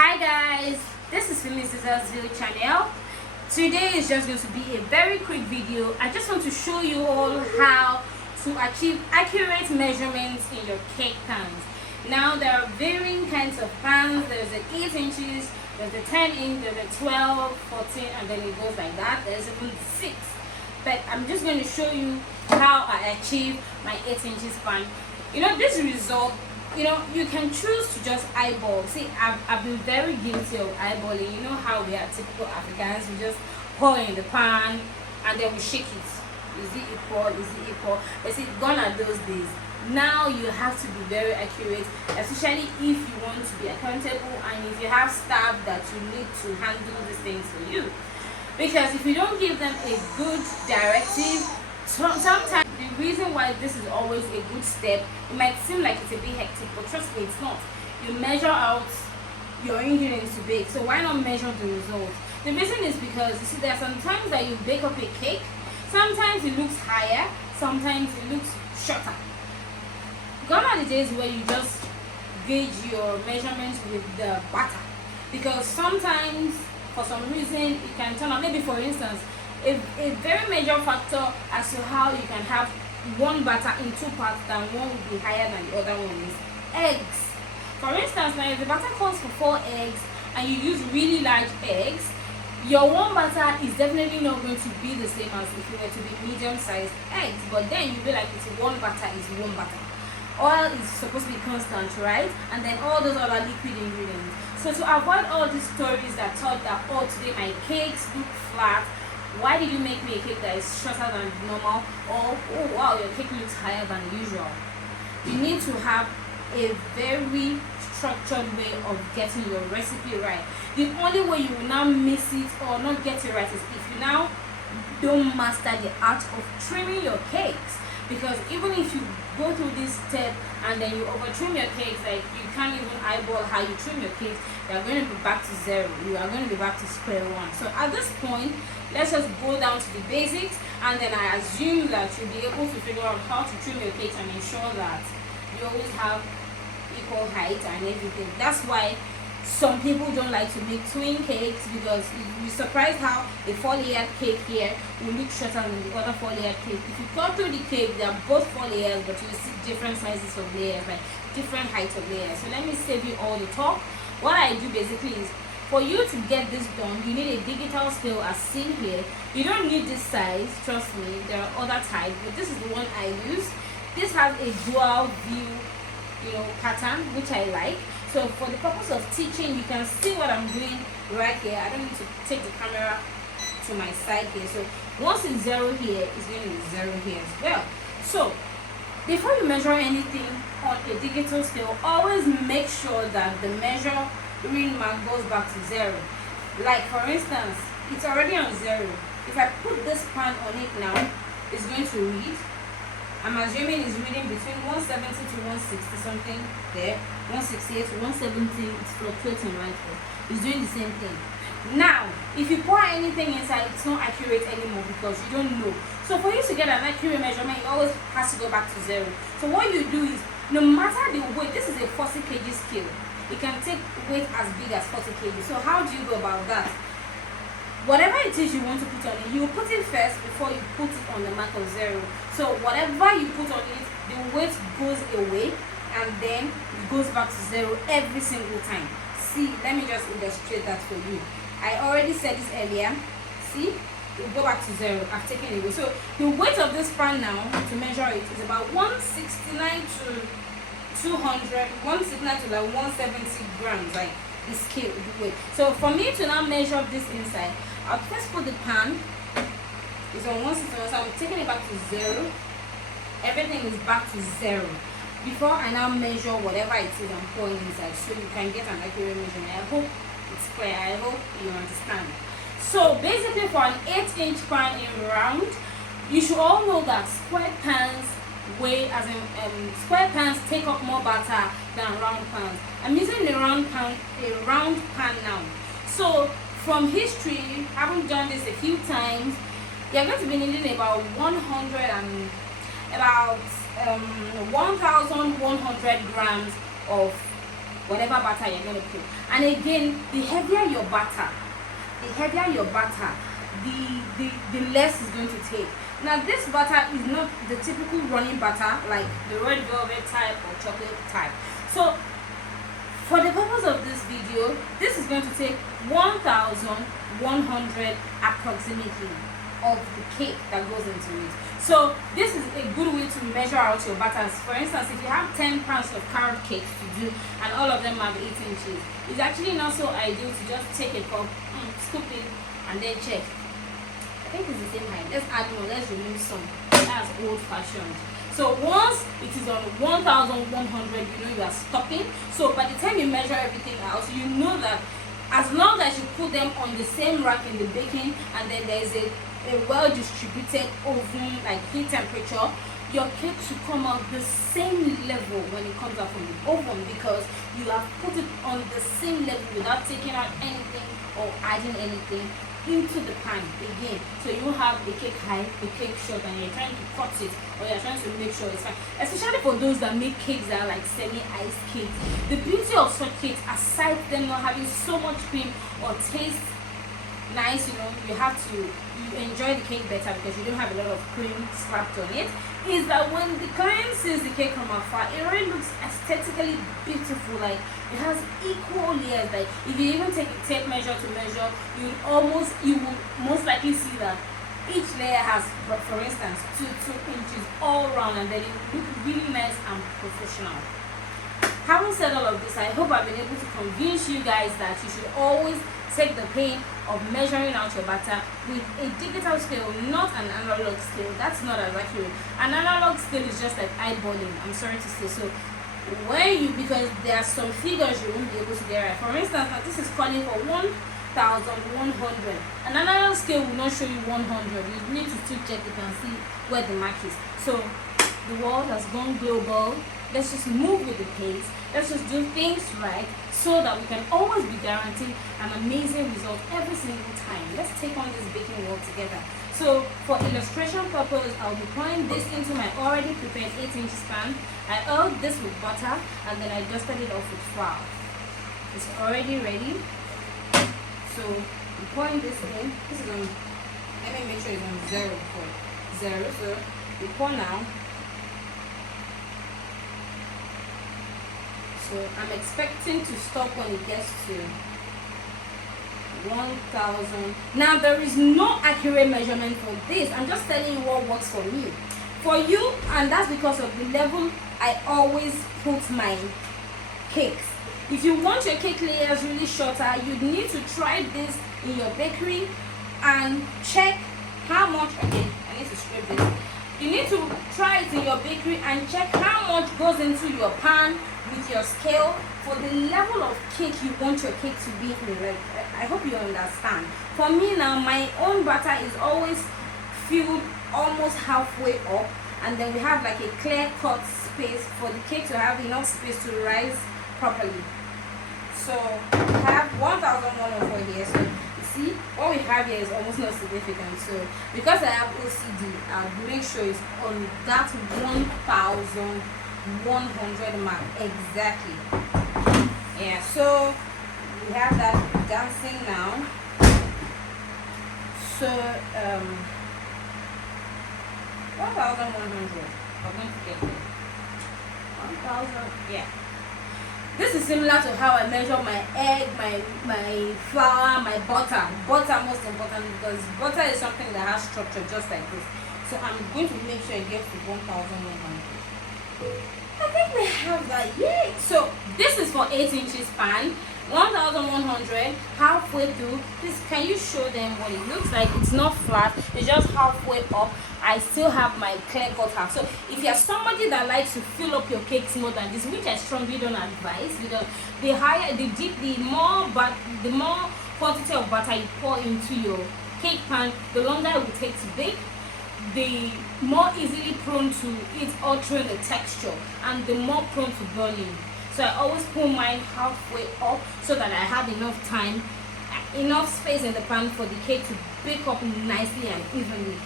Hi guys, this is Fimiesdessertsville channel. Today is just going to be a very quick video. I just want to show you all how to achieve accurate measurements in your cake pans. Now there are varying kinds of pans. There's the 8 inches, there's the 10 inch, there's the 12, 14, and then it goes like that. There's even 6. But I'm just going to show you how I achieve my 8 inches pan. This result, you can choose to just eyeball. See, I've been very guilty of eyeballing. You know how we are typical Africans. We just pour in the pan and then we shake it. Is it equal? Is it equal? But see, gone are those days. Now you have to be very accurate, especially if you want to be accountable and if you have staff that you need to handle these things for you. Because if you don't give them a good directive, sometimes the reason why this is always a good step, it might seem like it's a bit hectic, but trust me, it's not. You measure out your ingredients to bake, so why not measure the results? The reason is because you see, there are some times that you bake up a cake, sometimes it looks higher, sometimes it looks shorter. Gone are the days where you just gauge your measurements with the batter, because sometimes for some reason it can turn out, maybe for instance, a very major factor as to how you can have one batter in 2 parts than one would be higher than the other one is eggs. For instance, now if the batter calls for 4 eggs and you use really large eggs, your one batter is definitely not going to be the same as if it were to be medium-sized eggs. But then you'll be like, it's one batter is one batter. Oil is supposed to be constant, right? And then all those other liquid ingredients. So to avoid all these stories that thought that, oh, today my cakes look flat, why did you make me a cake that is shorter than normal? Or, oh wow, your cake looks higher than usual. You need to have a very structured way of getting your recipe right. The only way you will now miss it or not get it right is if you now don't master the art of trimming your cakes. Because even if you go through this step and then you over trim your cakes, like you can't even eyeball how you trim your cakes, you are going to be back to zero. You are going to be back to square one. So at this point, let's just go down to the basics, and then I assume that you'll be able to figure out how to trim your cakes and ensure that you always have equal height and everything. That's why some people don't like to make twin cakes, because you're surprised how a 4-layered cake here will look shorter than the other 4-layered cake. If you cut through the cake, they are both 4 layers, but you see different sizes of layers, like different heights of layers. So let me save you all the talk. What I do basically is, for you to get this done, you need a digital scale as seen here. You don't need this size, trust me, there are other types, but this is the one I use. This has a dual view, pattern, which I like. So for the purpose of teaching, you can see what I'm doing right here. I don't need to take the camera to my side here. So once it's 0 here, it's going to be 0 here as well. So before you measure anything on a digital scale, always make sure that the measuring mark goes back to 0. Like for instance, it's already on 0. If I put this pan on it now, it's going to read. I'm assuming it's reading between 170 to 160 something there, 168 to 170. It's fluctuating right there. It's doing the same thing. Now, if you pour anything inside, it's not accurate anymore because you don't know. So for you to get an accurate measurement, it always has to go back to 0. So what you do is, no matter the weight, this is a 40 kg scale. It can take weight as big as 40 kg. So how do you go about that? Whatever it is you want to put on it, you put it first before you put it on the mark of 0. So whatever you put on it, the weight goes away and then it goes back to 0 every single time. See, let me just illustrate that for you. I already said this earlier. See, it will go back to 0. I've taken it away. So the weight of this pan now, to measure it, is about 169 to 200, 169 to like 170 grams, like the scale, the weight. So for me to now measure this inside, I'll first put the pan. It's on 161, so I'm taking it back to 0. Everything is back to 0 before I now measure whatever it is I'm pouring inside, so you can get an accurate measurement. I hope it's clear. I hope you understand. So basically, for an 8-inch pan in round, you should all know that square pans weigh, as in square pans take up more batter than round pans. I'm using the round pan now. So from history, having done this a few times, you're going to be needing about 1,100 grams of whatever butter you're going to put. And again, the heavier your butter, the less it's going to take. Now this butter is not the typical running butter like the red velvet type or chocolate type. So for the purpose of this video, this is going to take 1,100 approximately of the cake that goes into it. So this is a good way to measure out your butters. For instance, if you have 10 pounds of carrot cakes to do and all of them have 8 inches, it's actually not so ideal to just take a cup, scoop it, and then check. I think it's the same height. Let's add more, let's remove some. That's old fashioned. So once it is on 1,100, you know you are stopping. So by the time you measure everything out, you know that as long as you put them on the same rack in the baking, and then there's a well distributed oven like heat temperature, your cake should come out the same level when it comes out from the oven, because you have put it on the same level without taking out anything or adding anything into the pan again. So you have the cake high, the cake short, and you're trying to cut it, or you're trying to make sure it's fine. Especially for those that make cakes that are like semi-iced cakes. The beauty of such cakes, aside them not having so much cream or taste nice, you have to enjoy the cake better because you don't have a lot of cream slapped on it, is that when the client sees the cake from afar, it really looks aesthetically beautiful. Like it has equal layers. Like if you even take a tape measure to measure, you will most likely see that each layer has, for instance, 2 inches all around, and then it looks really nice and professional. Having said all of this, I hope I've been able to convince you guys that you should always take the pain of measuring out your butter with a digital scale, not an analog scale. That's not as accurate. An analog scale is just like eyeballing, I'm sorry to say. So because there are some figures you won't be able to get right. For instance, now this is calling for 1,100. An analog scale will not show you 100. You need to still check it and see where the mark is. So the world has gone global. Let's just move with the pace. Let's just do things right so that we can always be guaranteed an amazing result every single time. Let's take on this baking world together. So for illustration purpose, I'll be pouring this into my already prepared 8-inch pan. I oiled this with butter and then I dusted it off with flour. It's already ready. So I'm pouring this in. This is on, let me make sure it's on 0 before. 0. So we pour now. So I'm expecting to stop when it gets to 1,000. Now there is no accurate measurement for this. I'm just telling you what works for me. For you, and that's because of the level I always put my cakes. If you want your cake layers really shorter, you need to try this in your bakery and check how much. Okay, I need to scrape this. You need to try it in your bakery and check how much goes into your pan with your scale for the level of cake you want your cake to be in. Like, I hope you understand. For me now, my own butter is always filled almost halfway up, and then we have like a clear cut space for the cake to have enough space to rise properly. So we have 1,104 here. So you see what we have here is almost not significant. So because I have OCD, I'll make sure it's on that 1,100 mark exactly. Yeah, so we have that dancing now. So 1,100. I'm going to get it. 1,000. Yeah. This is similar to how I measure my egg, my flour, my butter. Butter most important, because butter is something that has structure just like this. So I'm going to make sure it gets to 1,100. I think we have that. Yay! So this is for 8 inches pan. 1,100 halfway through. Please, can you show them what it looks like? It's not flat, it's just halfway up. I still have my clear cut half. So if you're somebody that likes to fill up your cakes more than this, which I strongly don't advise, because the higher the deep, the more quantity of butter you pour into your cake pan, the longer it will take to bake, the more easily prone to it altering the texture, and the more prone to burning. So I always pull mine halfway up so that I have enough time, enough space in the pan for the cake to bake up nicely and evenly.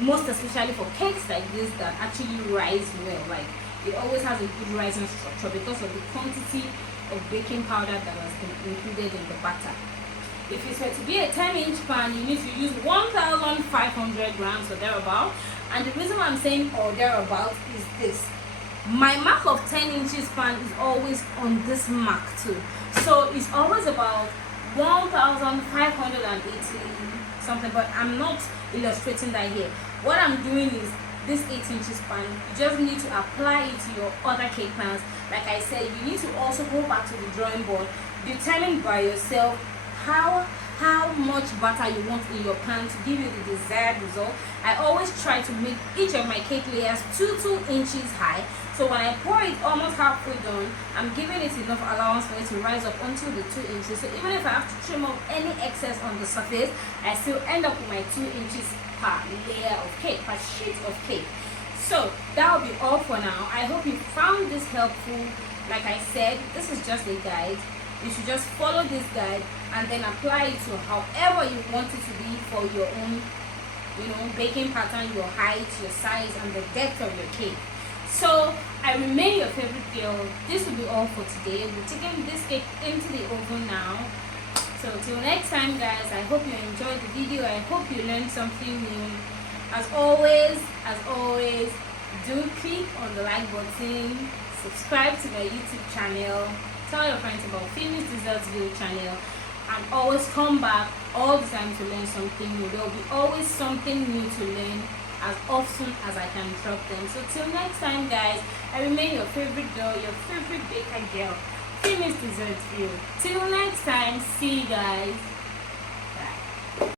Most especially for cakes like this that actually rise well. Like, it always has a good rising structure because of the quantity of baking powder that has been included in the batter. If it's going to be a 10-inch pan, you need to use 1,500 grams or thereabout. And the reason why I'm saying or thereabout is this. My mark of 10 inches pan is always on this mark too. So it's always about 1,580 something, but I'm not illustrating that here. What I'm doing is this 8 inches pan, you just need to apply it to your other cake pans. Like I said, you need to also go back to the drawing board, determine by yourself how much butter you want in your pan to give you the desired result. I always try to make each of my cake layers 2 inches high, so when I pour it almost halfway done, I'm giving it enough allowance for it to rise up until the 2 inches. So even if I have to trim off any excess on the surface, I still end up with my 2 inches per layer of cake, per sheet of cake. So that will be all for now. I hope you found this helpful. Like I said, this is just a guide. You should just follow this guide and then apply it to however you want it to be for your own, baking pattern, your height, your size, and the depth of your cake. So I remain your favorite girl. This will be all for today. We're taking this cake into the oven now. So till next time, guys, I hope you enjoyed the video. I hope you learned something new. As always, do click on the like button, subscribe to my YouTube channel, tell your friends about Fimiesdessertsville channel, and always come back all the time to learn something new. There will be always something new to learn as often as I can drop them. So till next time, guys, I remain your favorite girl, your favorite baker girl, Fimiesdessertsville. Till next time, see you guys.